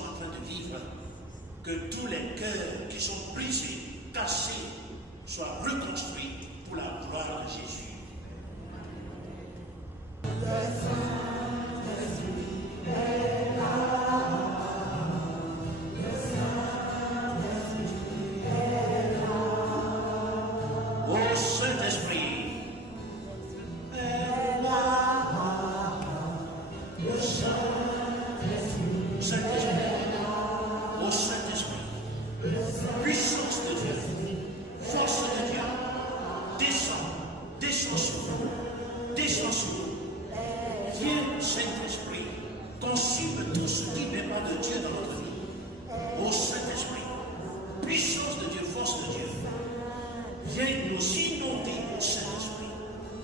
sommes en train de vivre, que tous les cœurs qui sont brisés, cassés, soient reconstruits pour la gloire de Jésus. Ô Saint-Esprit, ô Saint-Esprit, puissance de Dieu, force de Dieu, descends sur nous, descends sur nous. Viens, Saint-Esprit, consume tout ce qui n'est pas de Dieu dans notre vie. Ô Saint-Esprit, puissance de Dieu, force de Dieu, viens nous inonder, Saint-Esprit,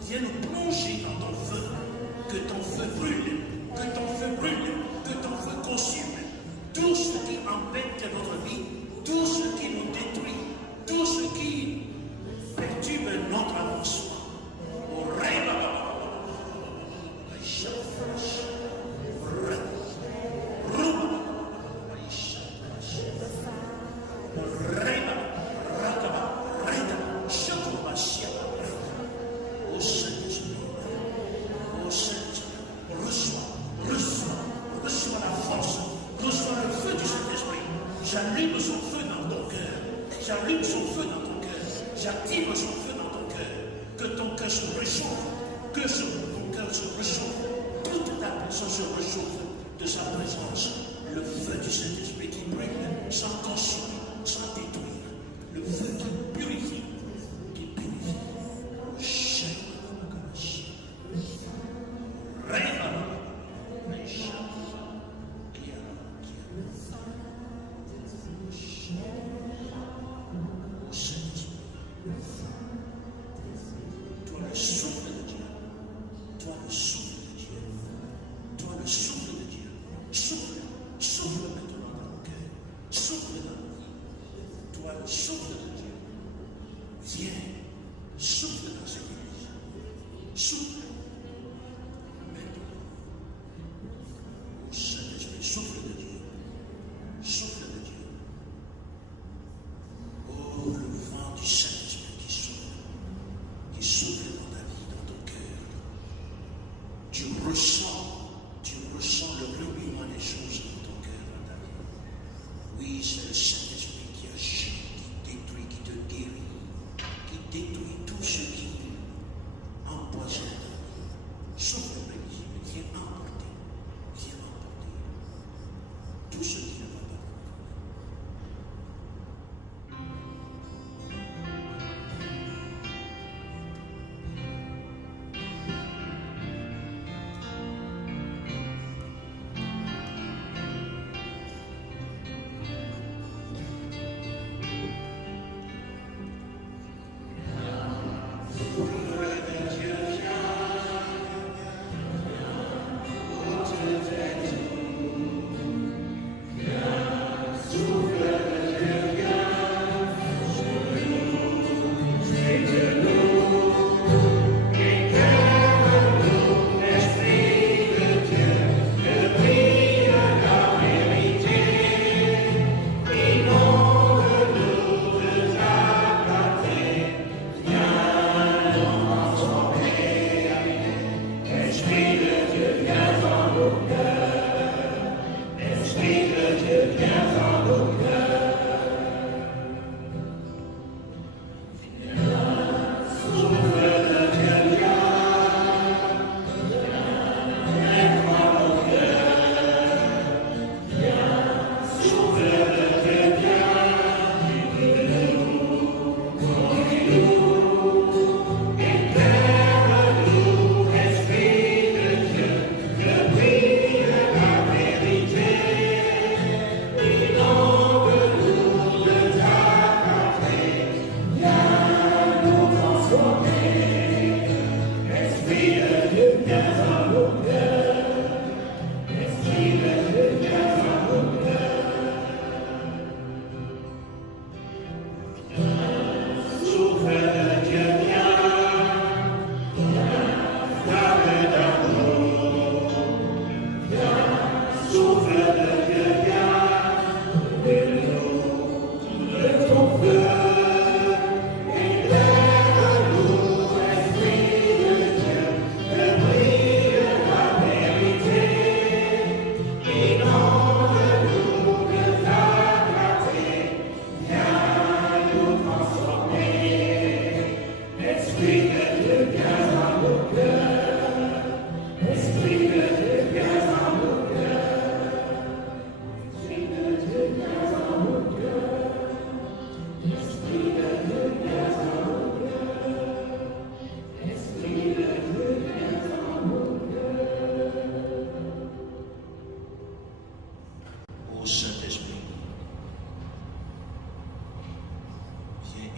viens nous plonger dans ton feu, que ton feu brûle, que ton feu brûle, que ton feu consume tout ce qui embête notre vie, tout ce qui nous détruit, tout ce qui perturbe notre avancement. Au rêve, j'allume son feu dans ton cœur. J'allume son feu dans ton cœur. J'active son feu dans ton cœur. Que ton cœur se réchauffe. Que ton cœur se réchauffe. Toute ta personne se réchauffe de sa présence. Le feu du Saint-Esprit qui brûle sans consumer, sans détruire. Le feu qui purifie. Qui purifie. Toi le souffle de Dieu, toi le souffle de Dieu, toi le souffle de Dieu, souffle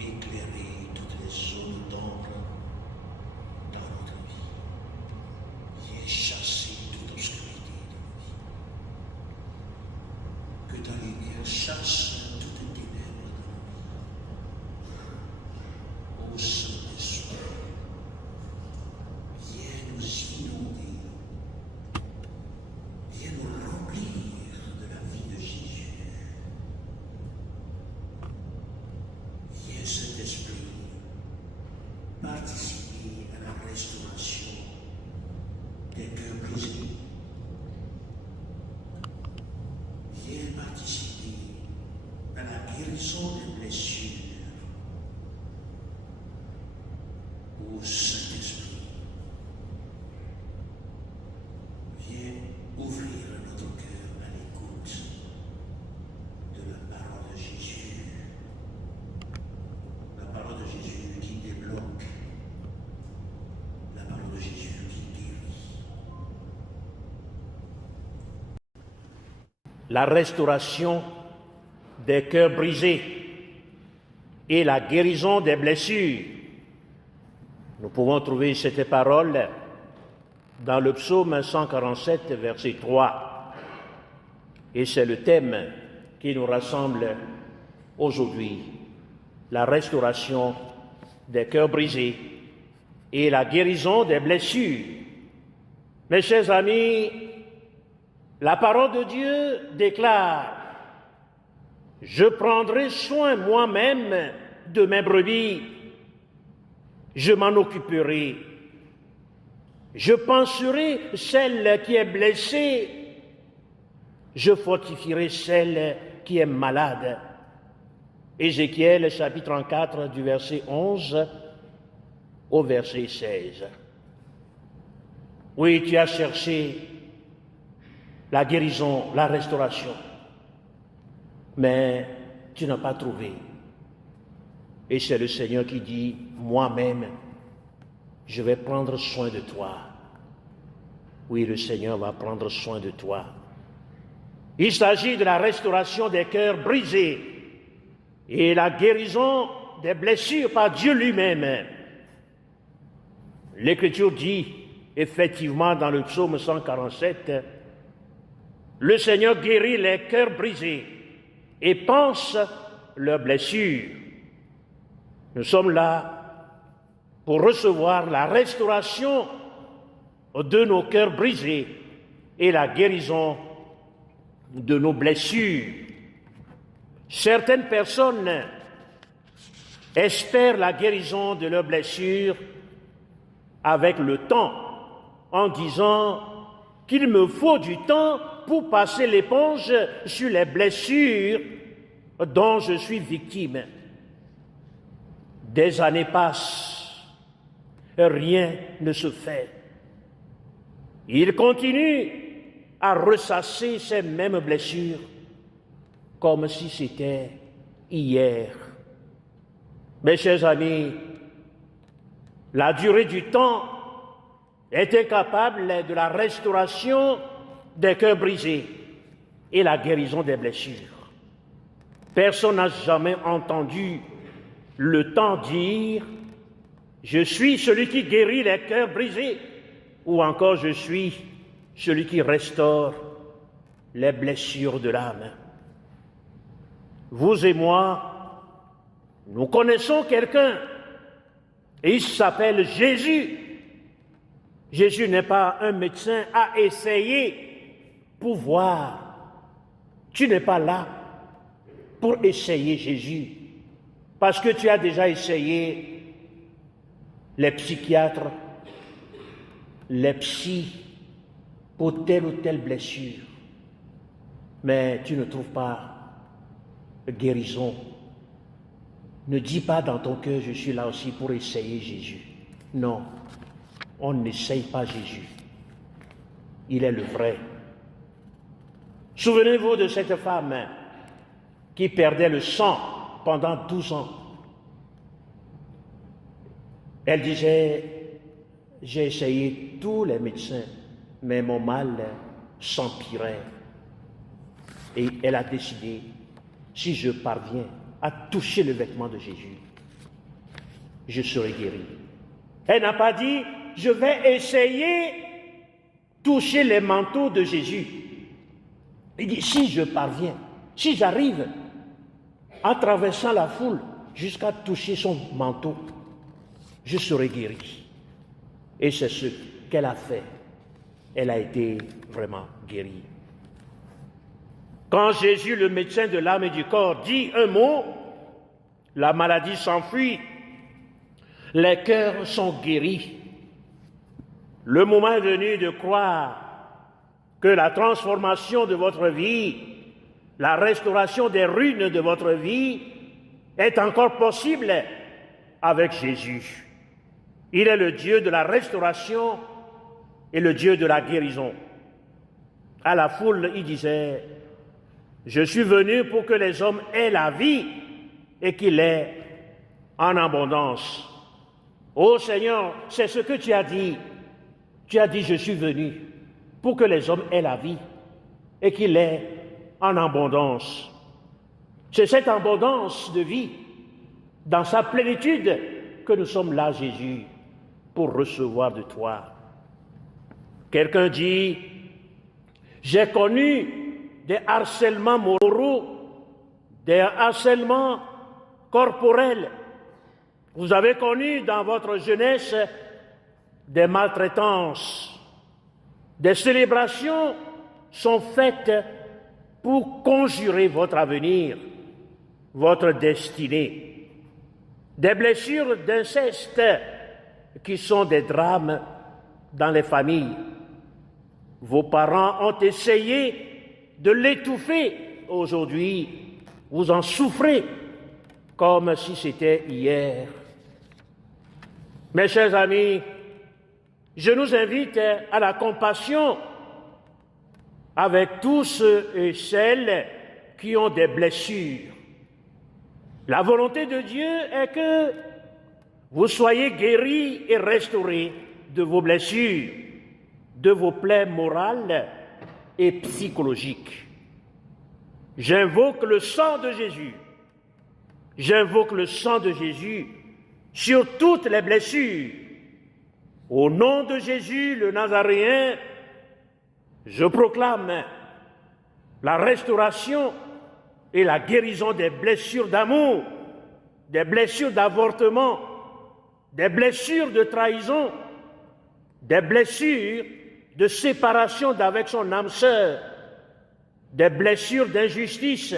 éclairer toutes les zones d'ombre dans notre vie. Viens chasser toute obscurité de nos vies. Que ta lumière chasse toutes les ténèbres de nos vies. Ô Saint-Esprit, viens nous inonder. Viens nous remplir de la vie de Jésus. Viens, Saint-Esprit, participer à la restauration des cœurs brisés. Viens participer à la guérison des blessures. Ô Saint-Esprit, viens ouvrir notre cœur à l'écoute de la parole de Jésus. La parole de Jésus qui débloque. La parole de Jésus qui guérit. La restauration des cœurs brisés et la guérison des blessures. Nous pouvons trouver cette parole dans le psaume 147, verset 3. Et c'est le thème qui nous rassemble aujourd'hui. La restauration des cœurs brisés et la guérison des blessures. Mes chers amis, la parole de Dieu déclare « Je prendrai soin moi-même de mes brebis, je m'en occuperai. Je panserai celle qui est blessée, je fortifierai celle qui est malade. » Ézéchiel chapitre 34 du verset 11 au verset 16. Oui, tu as cherché la guérison, la restauration, mais tu n'as pas trouvé. Et c'est le Seigneur qui dit, moi-même, je vais prendre soin de toi. Oui, le Seigneur va prendre soin de toi. Il s'agit de la restauration des cœurs brisés et la guérison des blessures par Dieu lui-même. L'Écriture dit, effectivement, dans le psaume 147, le Seigneur guérit les cœurs brisés et pense leurs blessures. Nous sommes là pour recevoir la restauration de nos cœurs brisés et la guérison de nos blessures. Certaines personnes espèrent la guérison de leurs blessures avec le temps, en disant qu'il me faut du temps pour passer l'éponge sur les blessures dont je suis victime. Des années passent, rien ne se fait. Il continue à ressasser ces mêmes blessures comme si c'était hier. Mes chers amis, la durée du temps est incapable de la restauration des cœurs brisés et la guérison des blessures. Personne n'a jamais entendu le temps dire « Je suis celui qui guérit les cœurs brisés » ou encore « Je suis celui qui restaure les blessures de l'âme ». Vous et moi, nous connaissons quelqu'un et il s'appelle Jésus. Jésus n'est pas un médecin à essayer pour voir. Tu n'es pas là pour essayer Jésus, parce que tu as déjà essayé les psychiatres, les psys pour telle ou telle blessure, mais tu ne trouves pas guérison. Ne dis pas dans ton cœur, je suis là aussi pour essayer Jésus. Non, on n'essaye pas Jésus. Il est le vrai. Souvenez-vous de cette femme qui perdait le sang pendant 12 ans. Elle disait, j'ai essayé tous les médecins, mais mon mal s'empirait. Et elle a décidé, si je parviens à toucher le vêtement de Jésus, je serai guéri. Elle n'a pas dit, je vais essayer toucher les manteaux de Jésus. Il dit, si je parviens, si j'arrive en traversant la foule jusqu'à toucher son manteau, je serai guéri. Et c'est ce qu'elle a fait. Elle a été vraiment guérie. Quand Jésus, le médecin de l'âme et du corps, dit un mot, la maladie s'enfuit, les cœurs sont guéris. Le moment est venu de croire que la transformation de votre vie, la restauration des ruines de votre vie est encore possible avec Jésus. Il est le Dieu de la restauration et le Dieu de la guérison. À la foule, il disait, « Je suis venu pour que les hommes aient la vie et qu'il l'aient en abondance. » Ô Seigneur, c'est ce que tu as dit. Tu as dit, je suis venu pour que les hommes aient la vie et qu'il l'aient en abondance. C'est cette abondance de vie, dans sa plénitude, que nous sommes là, Jésus, pour recevoir de toi. Quelqu'un dit, j'ai connu des harcèlements moraux, des harcèlements corporels. Vous avez connu dans votre jeunesse des maltraitances. Des célébrations sont faites pour conjurer votre avenir, votre destinée. Des blessures d'inceste qui sont des drames dans les familles. Vos parents ont essayé de l'étouffer. Aujourd'hui, vous en souffrez comme si c'était hier. Mes chers amis, je nous invite à la compassion avec tous ceux et celles qui ont des blessures. La volonté de Dieu est que vous soyez guéris et restaurés de vos blessures, de vos plaies morales et psychologiques. J'invoque le sang de Jésus. J'invoque le sang de Jésus sur toutes les blessures. Au nom de Jésus, le Nazaréen, je proclame la restauration et la guérison des blessures d'amour, des blessures d'avortement, des blessures de trahison, des blessures de séparation d'avec son âme sœur, des blessures d'injustice.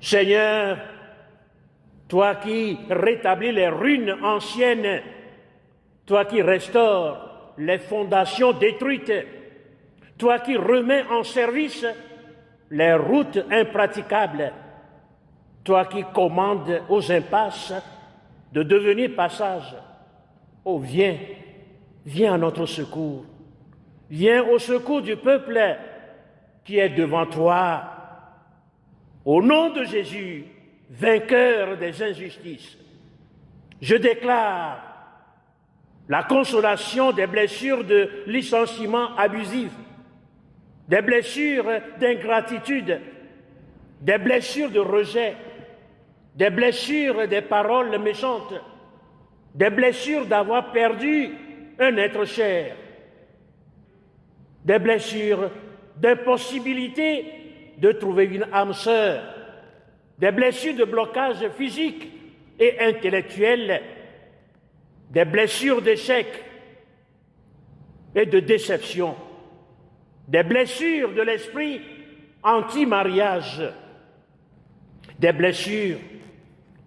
Seigneur, toi qui rétablis les ruines anciennes, toi qui restaures les fondations détruites, toi qui remets en service les routes impraticables, toi qui commandes aux impasses de devenir passage, oh viens, viens à notre secours, viens au secours du peuple qui est devant toi. Au nom de Jésus, vainqueur des injustices, je déclare la consolation des blessures de licenciement abusif, des blessures d'ingratitude, des blessures de rejet, des blessures des paroles méchantes, des blessures d'avoir perdu un être cher, des blessures d'impossibilité de trouver une âme sœur, des blessures de blocage physique et intellectuel, des blessures d'échec et de déception, des blessures de l'esprit anti-mariage, des blessures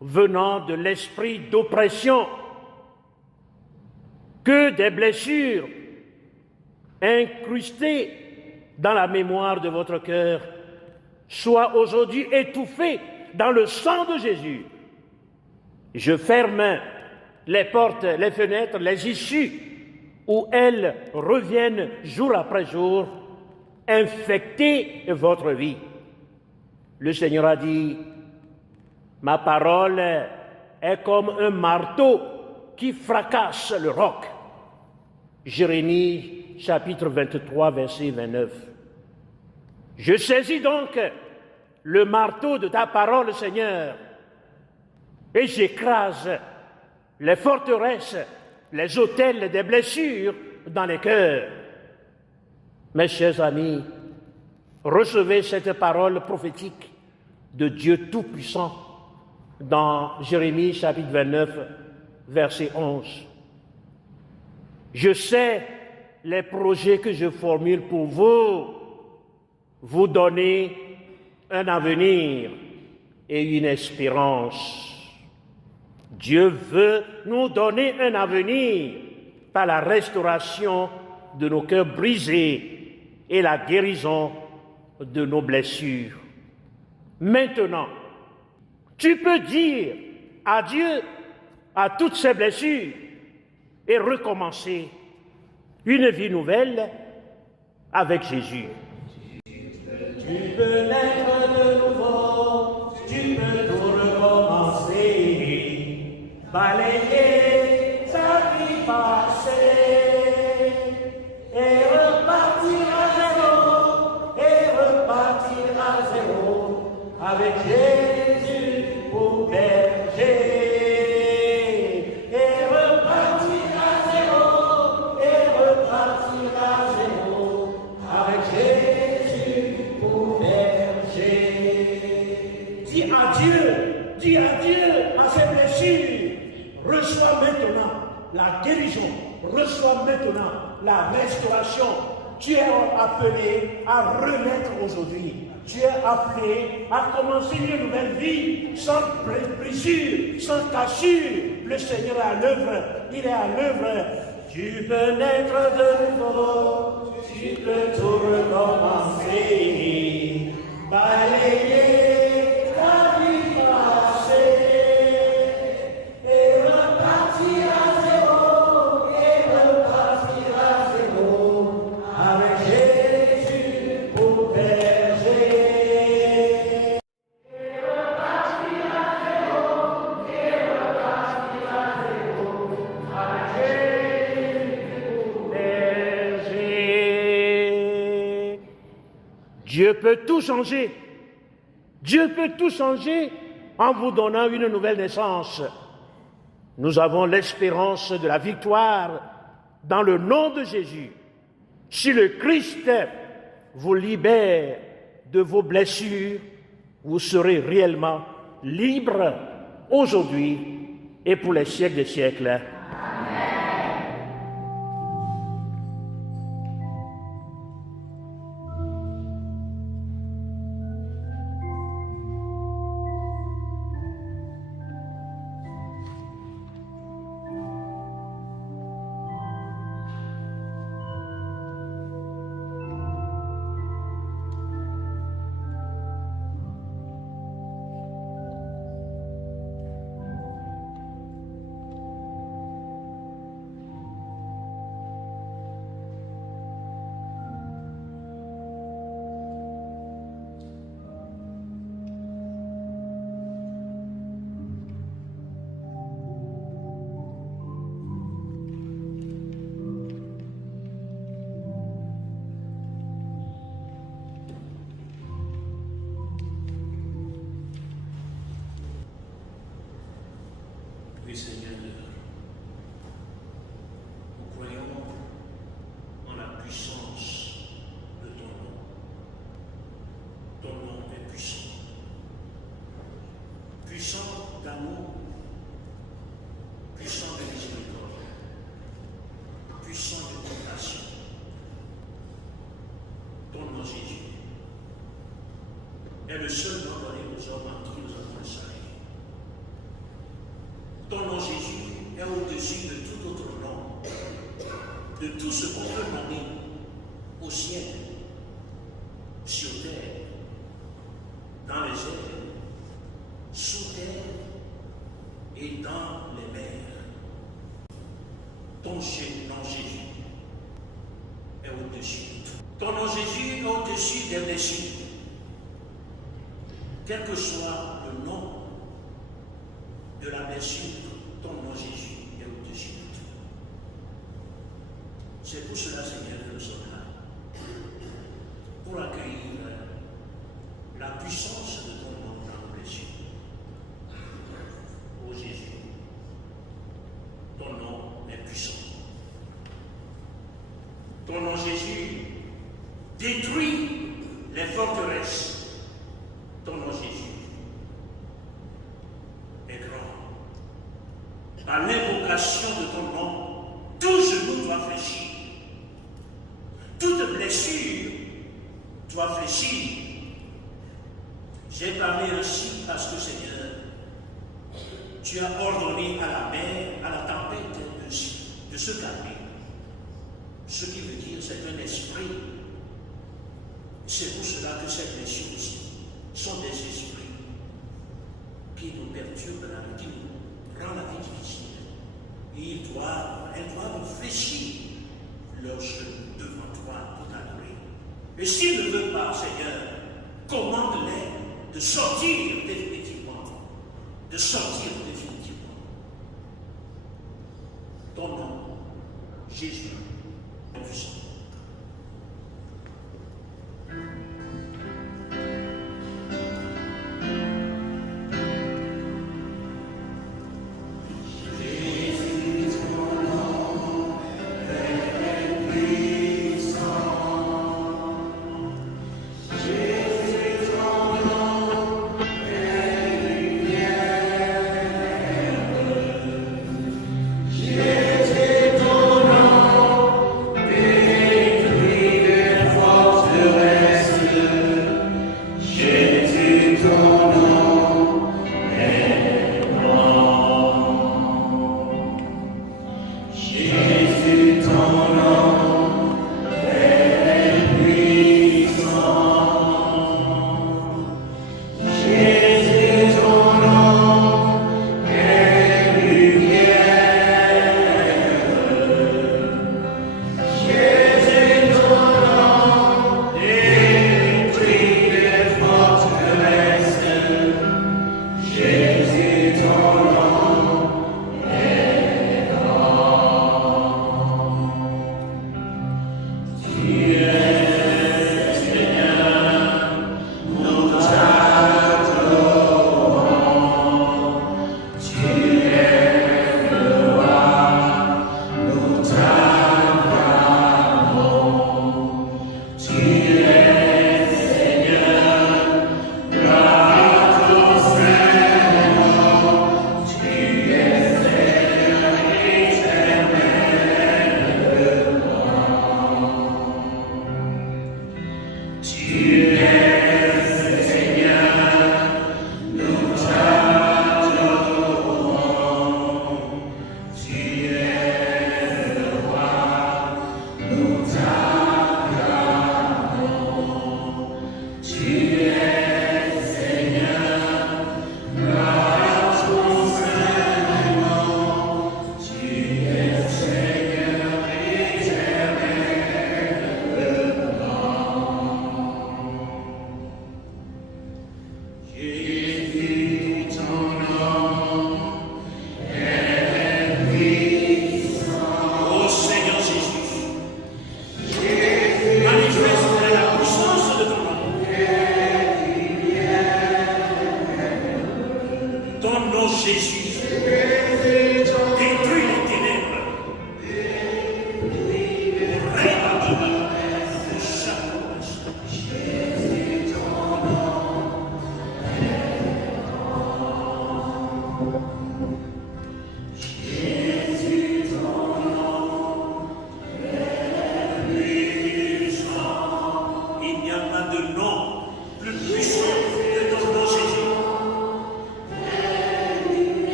venant de l'esprit d'oppression, que des blessures incrustées dans la mémoire de votre cœur soient aujourd'hui étouffées dans le sang de Jésus. Je ferme les portes, les fenêtres, les issues où elles reviennent jour après jour infecter votre vie. Le Seigneur a dit, ma parole est comme un marteau qui fracasse le roc. Jérémie chapitre 23, verset 29. Je saisis donc le marteau de ta parole, Seigneur, et j'écrase les forteresses, les autels des blessures dans les cœurs. Mes chers amis, recevez cette parole prophétique de Dieu Tout-Puissant dans Jérémie chapitre 29, verset 11. Je sais les projets que je formule pour vous donner un avenir et une espérance. Dieu veut nous donner un avenir par la restauration de nos cœurs brisés et la guérison de nos blessures. Maintenant, tu peux dire adieu à toutes ces blessures et recommencer une vie nouvelle avec Jésus. Tu peux naître de nouveau, tu peux tout recommencer, balayer ta vie passée et repartir à zéro avec Jésus pour berger. Dis adieu à ces blessures. Reçois maintenant la guérison. Reçois maintenant la restauration. Tu es appelé à renaître aujourd'hui. Tu es appelé à commencer une nouvelle vie sans brisure, sans cassure. Le Seigneur est à l'œuvre. Il est à l'œuvre. Tu peux naître de nouveau. Tu peux tout recommencer. Balayer. Dieu peut tout changer. Dieu peut tout changer en vous donnant une nouvelle naissance. Nous avons l'espérance de la victoire dans le nom de Jésus. Si le Christ vous libère de vos blessures, vous serez réellement libre aujourd'hui et pour les siècles des siècles. Oui, Seigneur, nous croyons en la puissance de ton nom. Ton nom est puissant. Puissant d'amour, puissant de miséricorde, puissant de compassion. Ton nom, Jésus, est le seul nom donné aux hommes en qui nous avons le salut. Ton nom Jésus est au-dessus de tout autre nom, de tout ce qu'on peut nommer au ciel, sur terre, dans les airs, sous terre et dans les mers. Ton nom Jésus est au-dessus de tout. Ton nom Jésus est au-dessus des blessures. Quel que soit le nom de la blessure, ton nom Jésus est au-dessus de tout. C'est pour cela, Seigneur, que nous sommes là, pour accueillir la puissance de ton nom dans nos blessures. Ô Jésus, à l'invocation de ton nom, tout genou doit fléchir. Toute blessure doit fléchir. J'ai parlé ainsi parce que, Seigneur, tu as ordonné à la mer, à la tempête de se calmer. Ce qui veut dire c'est un esprit. C'est pour cela que ces blessures aussi sont des esprits qui nous perturbent la vie, qui nous rend la vie difficile. Et elles doivent fléchir leurs genoux devant toi pour t'adorer. Et s'ils ne veulent pas, Seigneur, commande-les de sortir définitivement. De sortir définitivement. Ton nom, Jésus, est puissant.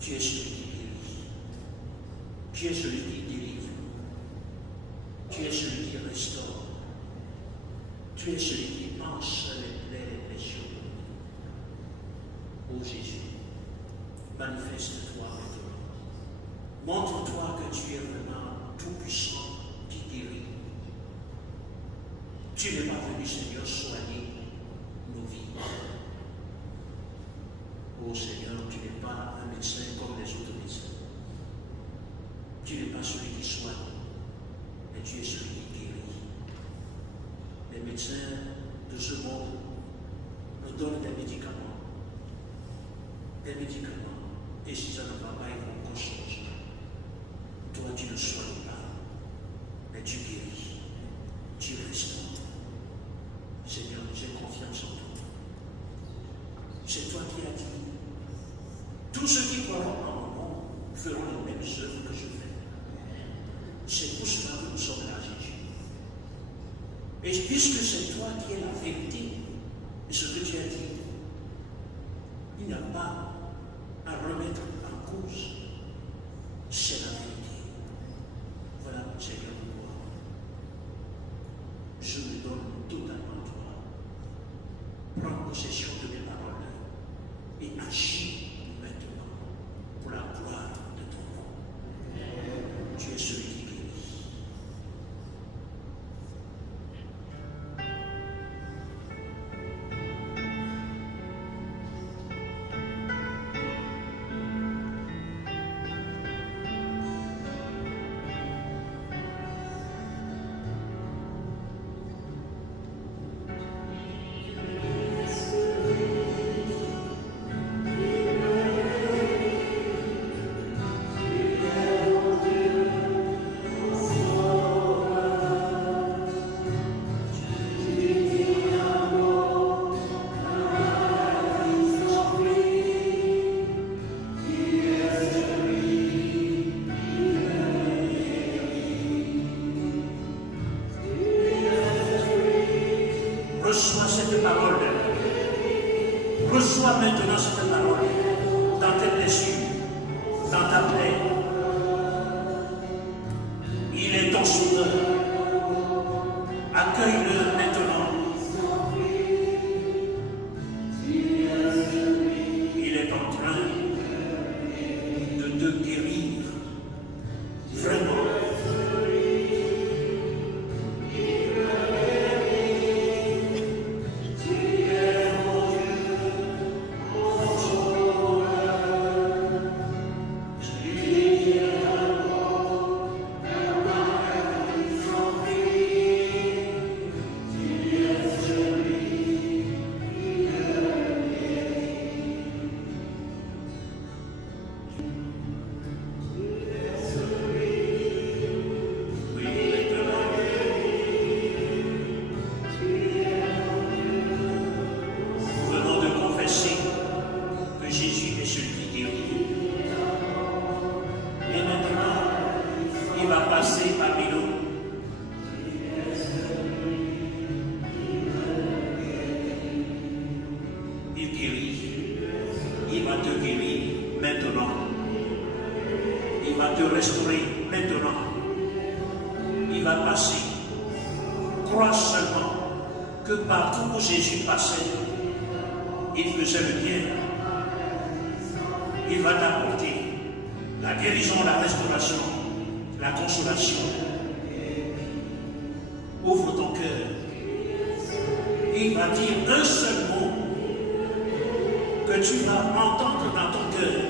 Tu es celui qui guérit. Tu es celui qui délivre. Tu es celui qui restaure. Tu es celui qui pense les choses. Ô Jésus, manifeste-toi maintenant. Montre-toi que tu es vraiment tout-puissant qui guérit. Tu n'es pas venu, Seigneur, soigner nos vies. Ô Seigneur, tu n'es pas un médecin comme les autres médecins. Tu n'es pas celui qui soigne, mais tu es celui qui guérit. Les médecins de ce monde nous donnent des médicaments. Et si ça ne va pas, ils vont consommer. Toi, tu ne soignes pas, mais tu guéris. Tu restaures. Seigneur, j'ai confiance en toi. C'est toi qui as dit. Tous ceux qui croiront en mon nom feront les mêmes œuvres que je fais. C'est pour cela que nous sommes là, Jésus. Et puisque c'est toi qui es la vérité, et ce que tu as dit, il n'y a pas à remettre en cause. C'est la vérité. Voilà, mon Seigneur, moi. Je me donne totalement à toi. Prends possession de mes paroles et agis maintenant pour la gloire de ton nom. Tu es celui qui guérit. Reçois cette parole. Reçois maintenant cette parole dans tes blessures, dans ta plaie. Il est ton sauveur. Accueille-le maintenant. Il est en train de te guérir. Vraiment. Jésus passait, il faisait le bien. Il va t'apporter la guérison, la restauration, la consolation. Ouvre ton cœur. Il va dire un seul mot que tu vas entendre dans ton cœur.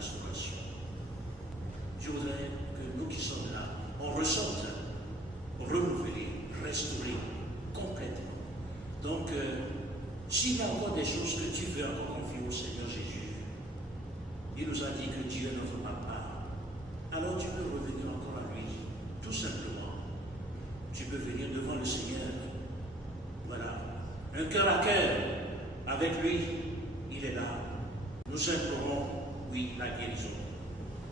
restauration. Je voudrais que nous qui sommes là, on ressente renouvelé, restauré complètement. Donc, s'il y a encore des choses que tu veux encore confier au Seigneur Jésus, il nous a dit que Dieu est notre papa. Alors tu peux revenir encore à lui, tout simplement. Tu peux venir devant le Seigneur. Voilà. Un cœur à cœur avec lui, il est là. Nous implorons, oui, la guérison.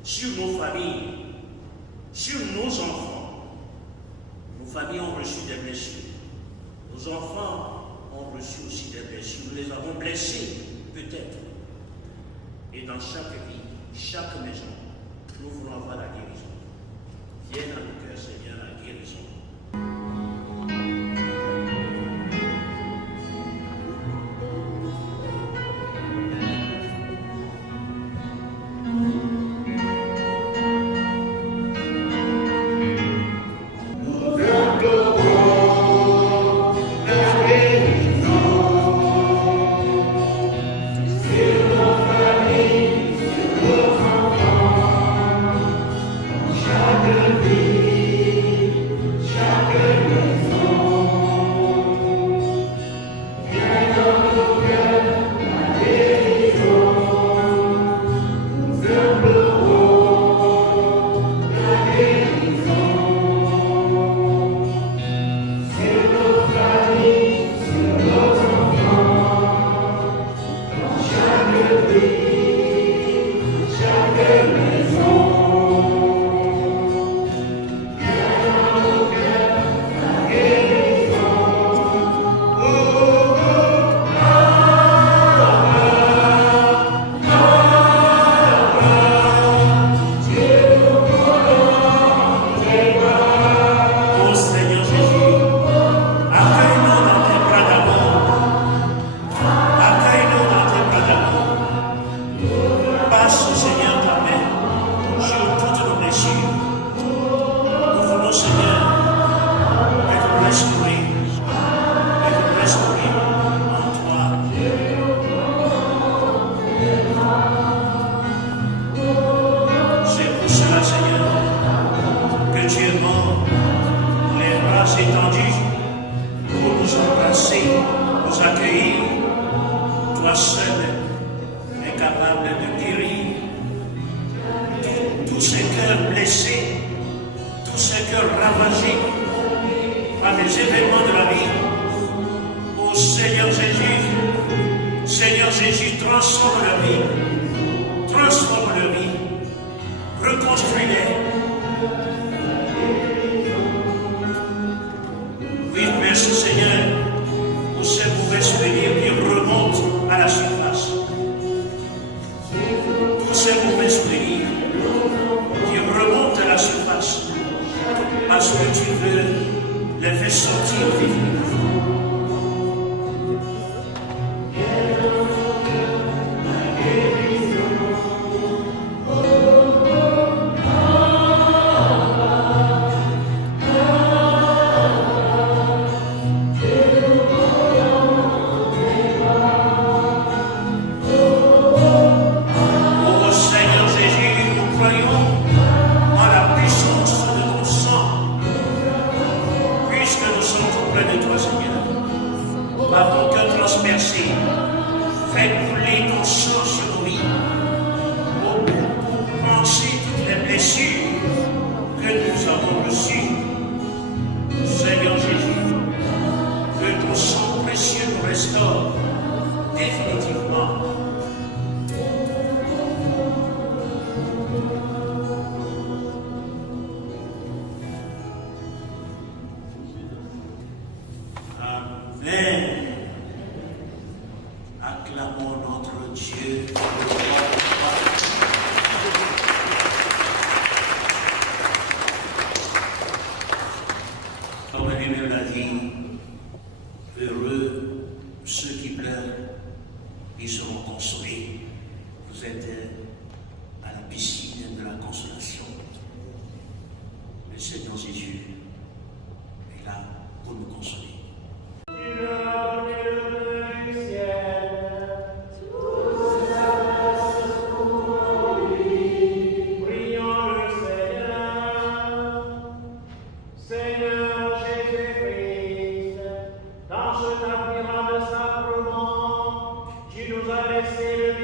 Sur nos familles, sur nos enfants. Nos familles ont reçu des blessures. Nos enfants ont reçu aussi des blessures. Nous les avons blessés, peut-être. Et dans chaque vie, chaque maison, nous voulons avoir la guérison. Viens à nos cœurs, Seigneur, la guérison.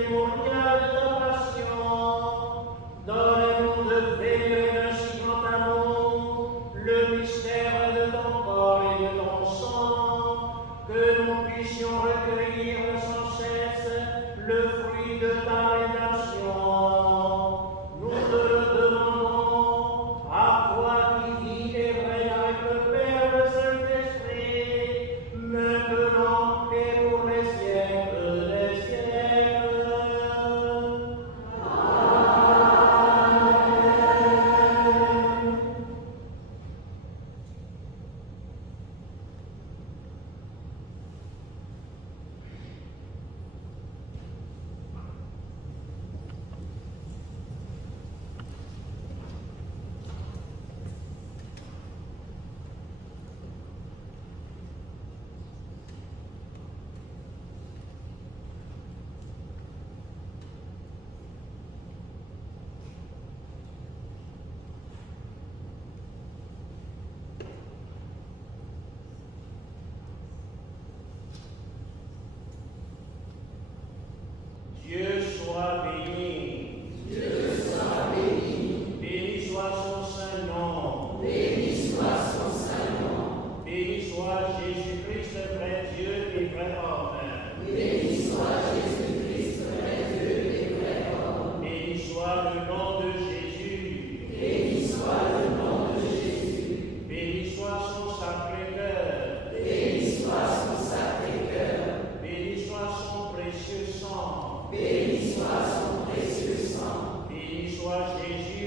mémorial de ta passion, donne-nous de vénérer ainsi grand amour le mystère de ton corps et de ton sang, que nous puissions recueillir sans cesse le fruit de ta rédemption. Nous te le demandons, à toi qui vis et règnes avec le Père et le Saint-Esprit, maintenant et pour les siècles des siècles. Dieu soit béni. Dieu soit béni. Béni soit son saint nom. Béni soit son saint nom. Béni soit Jésus-Christ, vrai Dieu et vrai homme. Béni soit Jésus-Christ, vrai Dieu et vrai homme. Béni soit le nom de Jésus. Béni soit le nom de Jésus. Béni soit son sacré-cœur. Béni soit son sacré-cœur. Béni soit son précieux sang. Béni soit son précieux sang. Béni soit Jésus